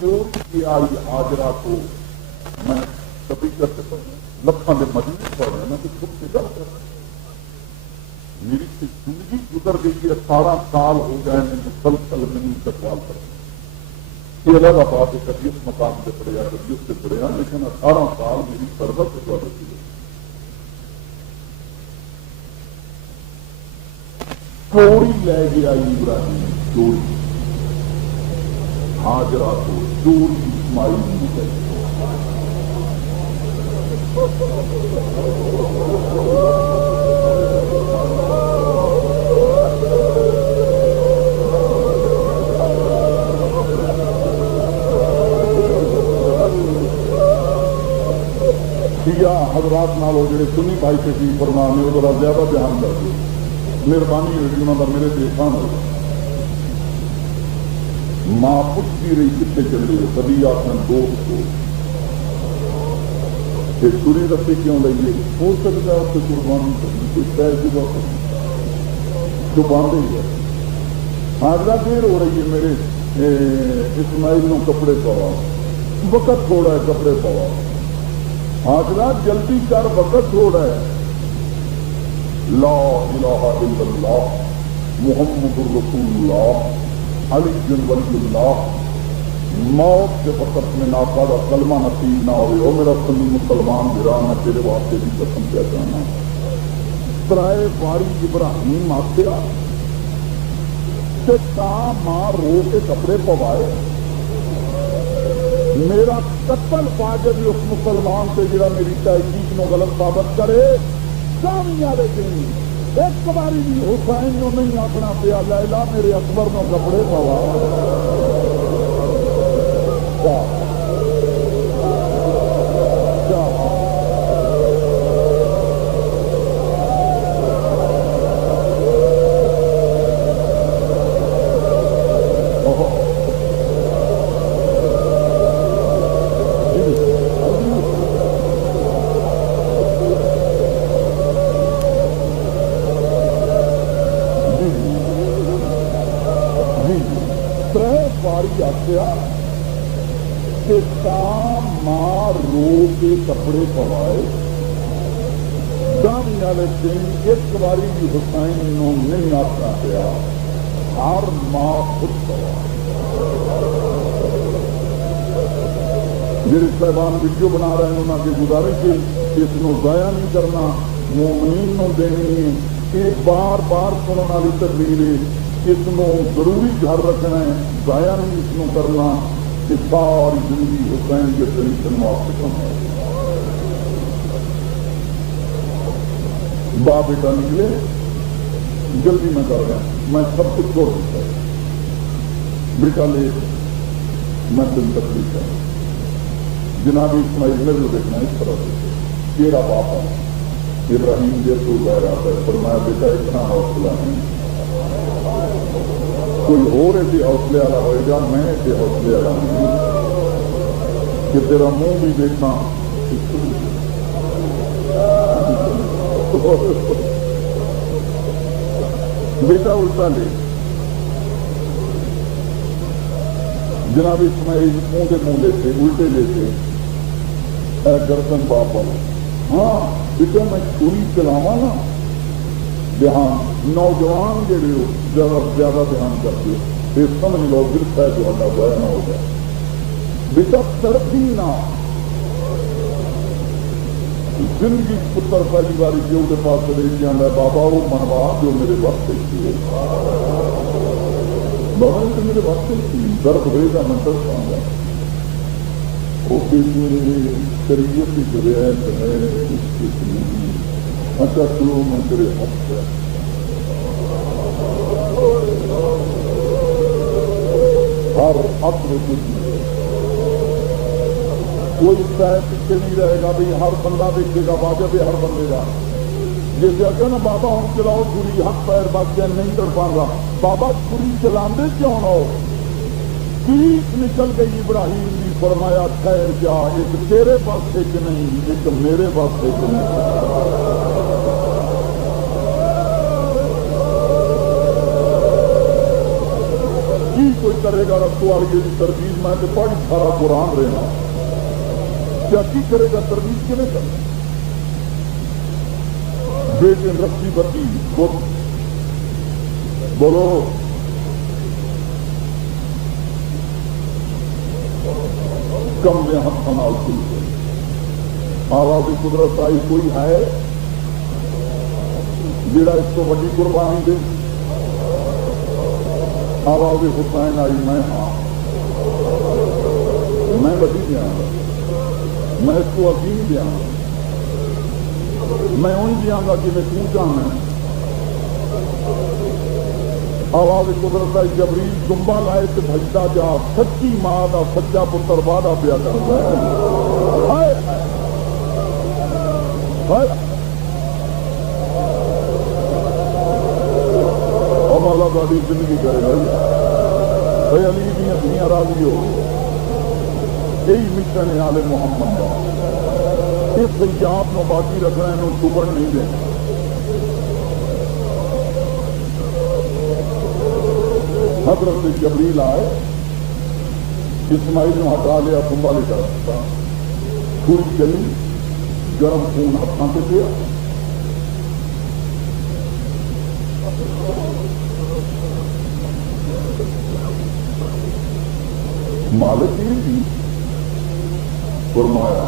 چور کی آئی آجرا کو میں کبھی کرتے پڑھوں لکھاں دے مجلس پڑھ رہے ہیں تو چھپ کے گل کر رہے میری زندگی گزر گئی ہے 18 سال ہو گئے میں مسلسل نہیں سوال کر یہ الگ بات ہے کبھی اس مقام سے پڑھیا کبھی اس سے پڑھیا لیکن 18 سال میری سربت گزرتی ہے چوری لے گیا ابراہیم چوری ہاجرہ کو چوری اسماعیل نے لے حضرات نالو جڑے سنی بھائی تشریف فرما میں وہ ذرا زیادہ بیان کر دیں مہربانی ہوگی انہوں کا میرے دیکھان ہو ماں پوچھتی رہی کتنے چلے کبھی آخر دوست کو چوری رستے کیوں لئیے ہو سکتا ہے اس سے قربانی کرنی کوئی پیر کی بات نہیں جو باندھے ہی ہے حاضرہ دیر ہو رہی ہے میرے اسماعیل نو کپڑے پوا وقت تھوڑا ہے کپڑے پوا حاضرات جلدی کر وقت تھوڑا ہے لا الہ الا اللہ محمد الرسول اللہ علی ولی اللہ موت کے وقت میں ناقادہ کلمہ نصیب نہ ہوئے او میرا سنی مسلمان برا میں تیرے واسطے بھی قسم کیا جانا ترائے باری ابراہیم آسیا ماں رو کے کپڑے پوائے میرا قتل واجب اس مسلمان سے جڑا میری تحقیق نو غلط ثابت کرے کامیابی دینی ایک باری بھی حسین نو نہیں آخنا پیا لیلا میرے اکبر نو کپڑے پوا ماں رو کے کپڑے پوائے دانی والے دن ایک باری بھی حسین نو نہیں آتا پیا ہر ماں خود پوائے میرے صاحبان ویڈیو بنا رہے ہیں انہوں کی گزارش ہے اس نو ضائع نہیں کرنا مومنین نو دینی ہے کہ بار بار سننے والی تقریر ہے اس نو ضروری گھر رکھنا ہے ضائع نہیں اس نو کرنا کہ ساری زندگی حسین کے طریقے موافق ہے باپ بیٹا نکلے جلدی میں کر رہا ہوں میں سب کچھ چھوڑ دیتا بیٹا لے میں دل تکلیف ہے جناب اسماعیل میرے کو دیکھنا اس طرح سے تیرا باپ ہے ابراہیم دیر تو گہ رہا ہے فرمایا بیٹا اتنا حوصلہ نہیں کوئی ہو رہے تھے حوصلے والا ہوئے گا میں تھے حوصلے والا نہیں کہ تیرا منہ بھی دیکھنا بیٹا الٹا لے جناب اسماعیل منہ لیتے الٹے لیتے گردن باپ والا ہاں بیٹا میں چھری چلاوا نا دھیان نوجوان جڑے ہو زیادہ دھیان کرتے پھر سمجھ لو ورثہ جو ہمارا ضائع نہ ہو جائے بیٹا تڑپی نہ زندگی پتر پہلی باری پیو کے پاس چلے گیا بابا وہ منوا جو میرے وقت تھی بابا تو میرے وقت تھی درد ہوئے گا میں درد پاؤں گا وہ شریعت کی رعایت ہے اس کی اچھا چلو میں تیرے حق ہے ہر عقل کچھ کوئی پیچھے نہیں رہے گا بھائی ہر بندہ دیکھے گا واجب ہے ہر بندے کا جیسے آگے نا بابا ہم چلاؤ چھری ہاتھ پیر بچ جائے نہیں کر پا گا بابا چھری چلانے کیوں نہ ہو پیس نکل گئی ابراہیم نے فرمایا خیر کیا ایک تیرے پاس ایک نہیں ایک میرے پاس ایک نہیں نہیں کوئی کرے گا رسول والی کی تردید میں تو پڑھی سارا قرآن رہنا کیا کی کرے گا تردید کیوں نہیں کرنا بیٹے رسی بتی بولو کم میں ہم سنال سن آواز قدرت آئی کوئی ہے جڑا اس کو بڑی قربانی دے آواز حسین آئی میں ہاں میں بڑی دیا میں اس کو عظیم دیا میں وہی دیا گا کہ میں کیوں جانا آواز قدرت آئی جبریل جمبا لائے تو بھجتا جا سچی ماں دا سچا پتر وعدہ پیا کرتا ہے اب اللہ تعالی زندگی کرے گا بھائی علی دیا دنیا راضی ہو یہی مشن ہے آل محمد کا اس سیاحت میں باقی رکھنا ہے انہوں ٹکڑ نہیں دینا حضرت جبریل آئے اسماعیل نے ہٹا لیا کنبا لے کر پوری چلی گرم خون ہاتھوں سے دیا مالک ہی تھی فرمایا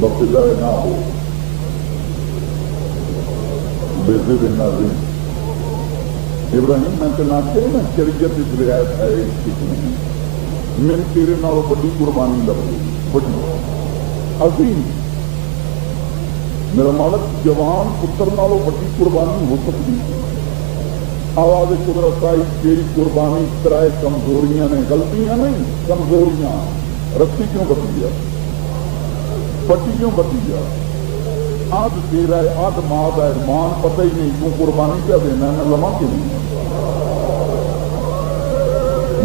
وقت جائے نہ ہو بے زب ناظرین ابراہیم میں تو نہ کہ میں شریعت اس رعایت ہے اس کی میں تیرے نالوں بڑی قربانی لگی بڑی عظیم میرا مالک جوان پتر نالوں بڑی قربانی ہو سکتی آواز قدرت آئی تیری قربانی ترائے کمزوریاں نے غلطیاں نہیں کمزوریاں رسی کیوں بتی جا پٹی کیوں بتی جا آدھ تیرا ہے آدھ ماد ہے مان پتہ ہی نہیں کیوں قربانی کیا دینا ہے میں لمحہ کی نہیں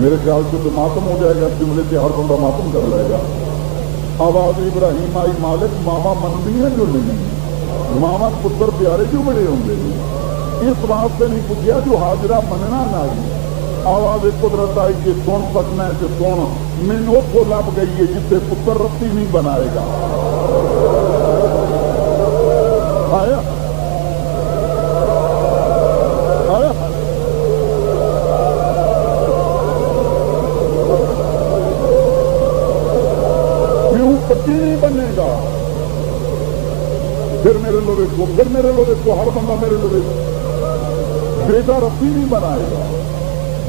میرے خیال سے تو ماتم ہو جائے گا جملے سے ہر بندہ ماتم کر لائے گا آواز ابراہیم آئی مالک ماما منبی ہے جو نہیں ماما پتر پیارے کیوں بڑے ہوں گے اس بات سے نہیں پوچھا جو حاضرہ مننا نہیں آواز قدرت آئی کہ سن سکنا ہے کہ سن مینو کو لب گئی ہے جس سے پتر رسی نہیں بنائے گا آیا آیا کیوں پٹی نہیں بنے گا پھر میرے لوگ کو پھر میرے لوگ کو ہر بندہ میرے لوگ بیٹا رسی نہیں بنائے گا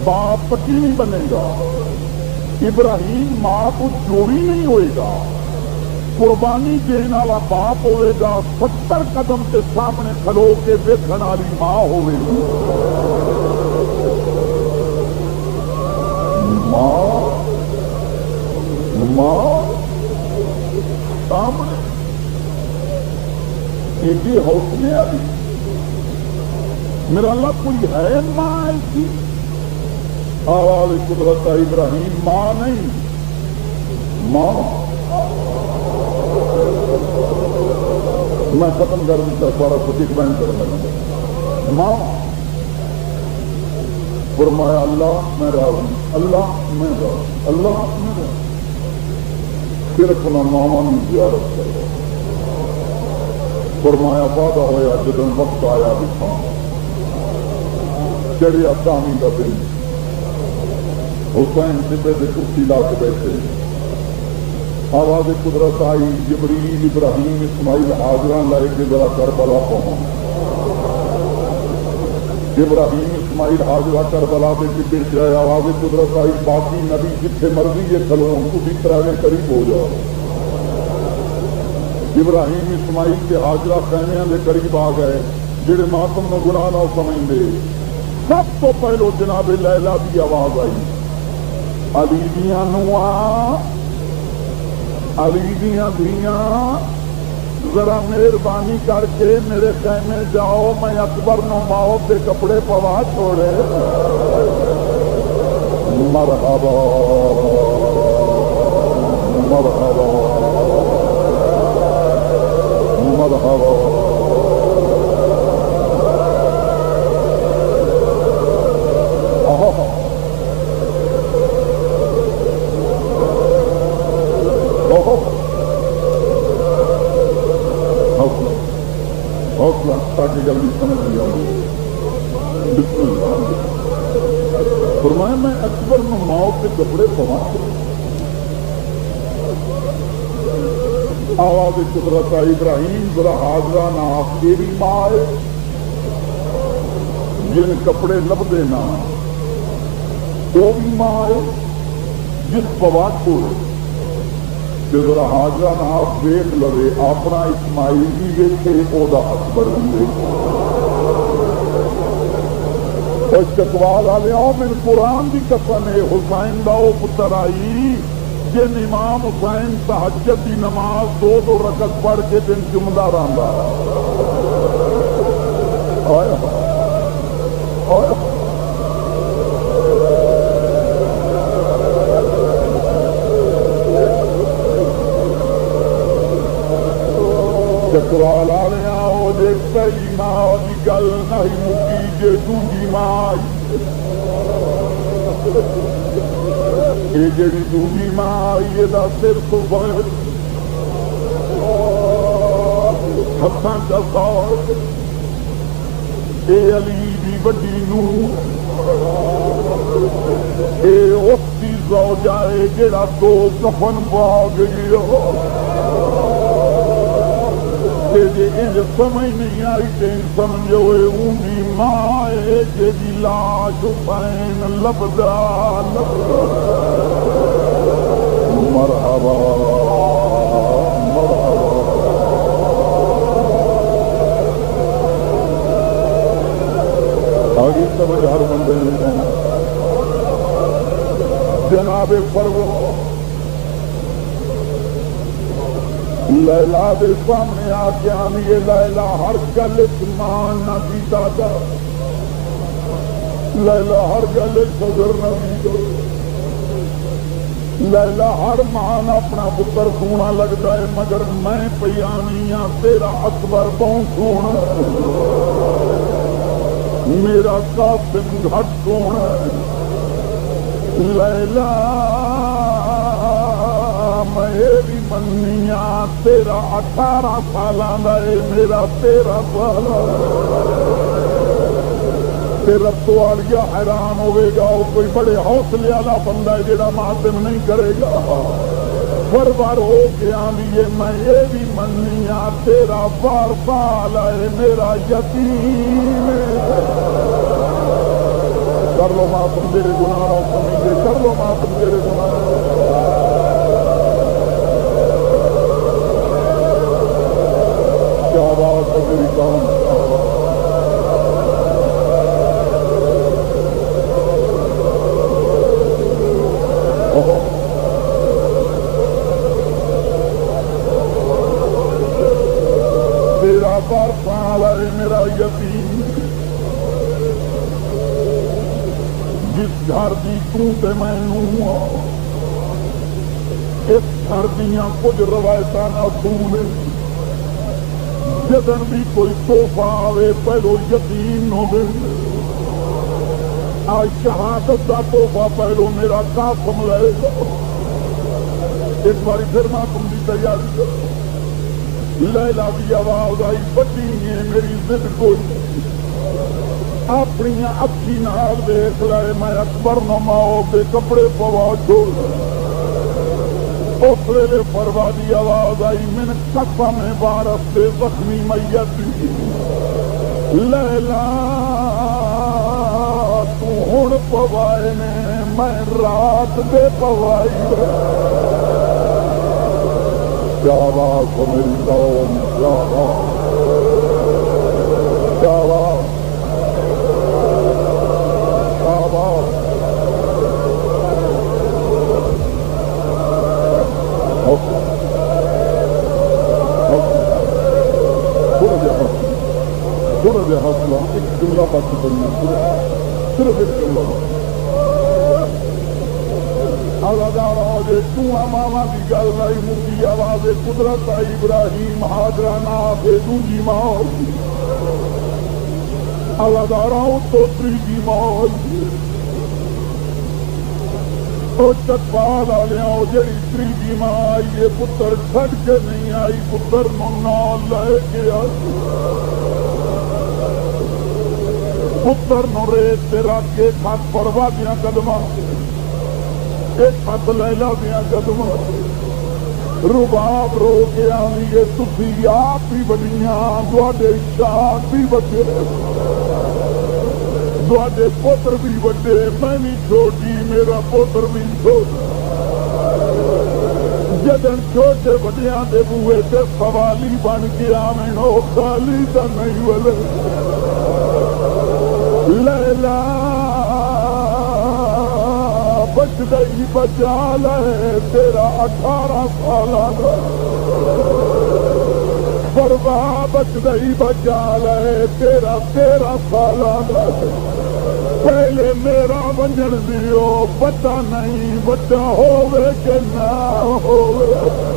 باپ پٹی نہیں بنے گا ابراہیم ماں کو چوری نہیں ہوئے گا قربانی دینے والا باپ ہوئے گا 70 قدم کے سامنے کھلو کے دیکھنے والی ماں ہوئے گی ماں سامنے ایڈی حوصلے والی میرا اللہ کوئی ہے ماں ایسی آواز قدرت ابراہیم ماں نہیں ماں میں ختم کر دوں سارا کچھ ایکسپلین کرنے لگا ماں فرمایا اللہ میں راضی اللہ میں راضی اللہ میں راضی پھر اپنا ماما نے زیارت کرو فرمایا وعدہ ہوا جدن وقت آیا بھی تھا چڑھیا دامی کا دن حسین سبے سے کرسی لا کے بیٹھے آواز قدرت آئی جبریل ابراہیم اسماعیل حاضرہ لائے کے ذرا کربلا پہنچ ابراہیم اسماعیل حاضرہ کربلا دے کے پیش آئے آواز قدرت آئی باقی نبی جتنے مرضی یہ کھلو ان کو بھی طرح قریب ہو جاؤ ابراہیم اسماعیل کے حاضرہ خیمیاں کے قریب آ گئے جڑے ماتم نے گناہ نہ سمجھ دے سب تو پہلو جناب لیلا کی آواز آئی علی دیاں نواں علی دیاں دھیاں ذرا مہربانی کر کے میرے خیمے جاؤ میں اکبر نو ماؤ کے کپڑے پوا چھوڑے مرحبا مرحبا مرحبا گل بھی سمجھ لیا بسم اللہ فرمایا میں اکبر نو موت کے کپڑے پوا آواز قدرت ابراہیم ذرا حاضرہ نہ تیری ماں ہے جن کپڑے لبدے نہ وہ بھی ماں ہے جس پوا چھوڑے ذرا حاضرہ نہ دیکھ لوے اپنا اسماعیل بھی ویکھے وہ اکبر بھی ویکھے استقبال والے آؤ میرے قرآن کی قسم ہے حسین دا وہ پتر آئی جن امام حسین تہجد کی نماز 2 رکعت پڑھ کے دن جمدہ رہندا استقبال والے آؤ جی پہلی ماں کی گل نہیں مکی جی دوسری ماں یہ جڑی دوسری ماں آئی یہ صرف ہاتھوں کا سور یہ علی دی وڈی نور یہ اس کی زوجہ ہے جڑا 2 کفن پا گئی سمجھ نہیں آئی تین سمجھو اونی ماں ہے جی لاش حسین لبدا مرحبا مرحبا آگے سمجھ ہر بندے نے کہنا جناب پرو لیلا دے سامنے آ کے آنی لیلا ہر گل مان نہ کیتا تھا لیلا ہر گل صدر نہ کیتا لیلا ہر مان اپنا پتر سونا لگتا ہے مگر میں پیانی ہاں تیرا اکبر بہت سونا میرا قاسم گھٹ سونا لیلا میں بھی منیا تیرا 18 سالاں دا ہے میرا 13 سال تیرا توالیا حیران ہوئے گا وہ کوئی بڑے حوصلے والا بندہ ہے جڑا ماتم نہیں کرے گا بار ہو کے آئیے میں یہ بھی منیا تیرا 12 سال ہے میرا یتیم کر لو ماتم تیرے گناہ سمجھے کر لو ماتم تیرے گناہ کیا بات ہے میری قوم میرا 12 سال ہے میرا یتیم جس گھر کی تے میں اس گھر دیا کچھ روایت اصول جدن بھی کوئی تحفہ آئے پہلو یتیم نو دے آج شہادت کا تحفہ پہلو میرا قاسم لے گا اس باری پھر میں تم کی تیاری کرو لیلا کی آواز آئی بچی ہے میری ضد کوئی اپنی اکھی نال دیکھ لائے میں اکبر نماؤ کے کپڑے پوا چھوڑ اس ویلے پروادی آواز آئی من قسم بارت سے زخمی میت لیلا تو ہن پوائے نے میں رات دے پوائی کیا بات ہو میری قوم کیا بات کیا بات کیا بات تھوڑا جہا حوصلہ ایک جملہ باقی کرنا صرف ایک جملہ آواز ماوا کی گل نہیں مکی آواز قدرت ابراہیم حاضرہ ناف دوجی موت آوازارا تو تیجی موت چکبال والے جی تیجی ماں آئی پتر چھڈ کے نہیں آئی پتر نال لے کے آئی پتر نو ریت تے رکھ کے ہاتھ پروا دیا قدماں ایک ہاتھ لیلا دیا قدماں رباب رو کے آنیے تسی آپ بھی بڑیاں دوڑے شاک بھی بڑے دوڑے پتر بھی بڑے میں بھی چھوٹی میرا پتر بھی چھوٹا جدن چھوٹے بڑیاں دے بوئے تے سوالی بن کے آمین ہو خالی تا نہیں ولے لیلا بچ گئی بچا لے تیرا 18 سالہ پروا بچ گئی بچا لے تیرا 13 سالہ پہلے میرا ونجن دیو پتہ نہیں بچہ ہوئے کہ نہ ہوئے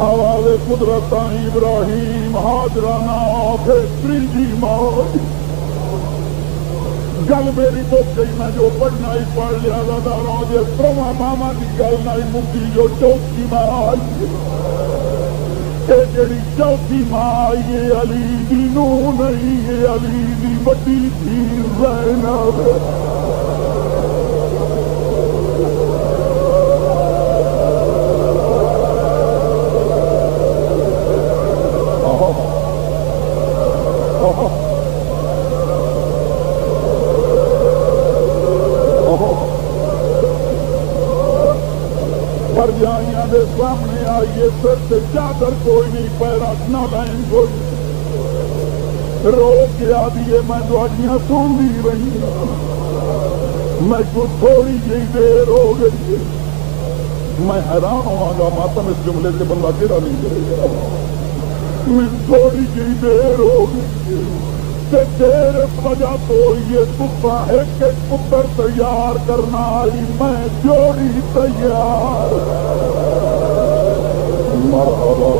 آواز قدرت ابراہیم حاضرانہ پھر جی موت گل میری تو گئی میں جو پڑھنا ہی پڑھ لیا داروں جس طرح ماما کی گل نہیں مکی جو چوتھی ماں آئی ہے جڑی چوتھی ماں آئی ہے علی دی نو نہیں ہے علی دی بڑی تھی زینب پرجائیاں دے سامنے آئیے سر سے چادر کوئی نہیں پیرا نہ لائن کوئی رو کے آدھیے میں دعائیاں سن دی رہی میں کو تھوڑی جی دیر ہو گئی میں حیران ہوا گا ماتم اس جملے سے بندہ کیڑا نہیں کرے گا میں تھوڑی جی دیر ہو گئی تے دیر اس وجہ تو یہ تسا ایک ایک پتر تیار کرنا آئی میں جوڑی تیار مرحبا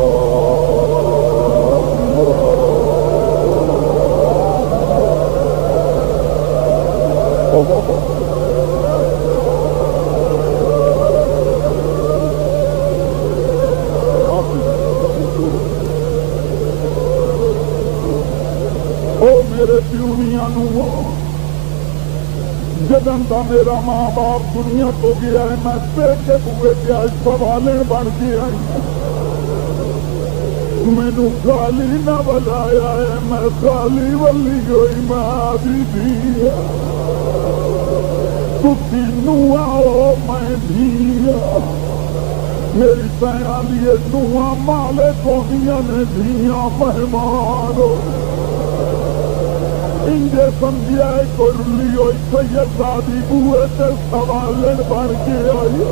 میرے پیونیاں نو جدن دا میرا ماں باپ دنیا تو گیا ہے میں پیٹے ہوئے پیاز سوالیں بن کے آئی مینو خالی نہ بلایا ہے میں خالی ولی ہوئی ماں بھی دی تسی نو آؤ میں بھی میری سیاں لیے نواں مالے کو دیا نے دیا مہمان انجے سمجھیا ہے کوئی رلی ہوئی سید زادی بوئے تے سوالن بن کے آئی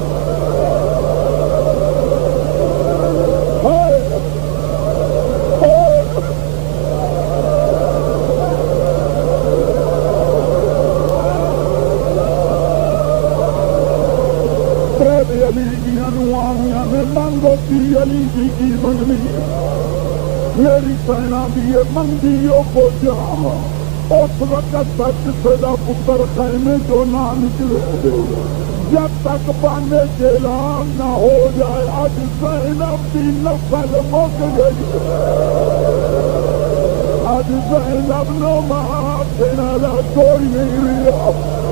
علی جیاں نوامیاں نے مانگو تی علی جی کی منگنی میری سینا دیئے منگیوں کو جہاں اس وقت تک سدا پتر خیمے جو نہ نکلے جب تک بانے کے اعلان نہ ہو جائے آج زینب کی نسل مک گئی آج زینب نو ماں دینا کوئی نہیں رہا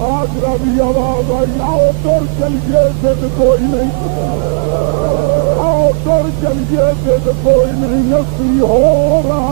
حاضرہ بھی آواز آئی آؤ تر چلیے ضد کوئی نہیں آؤ تر چلیے ضد کوئی نہیں نسی ہو رہا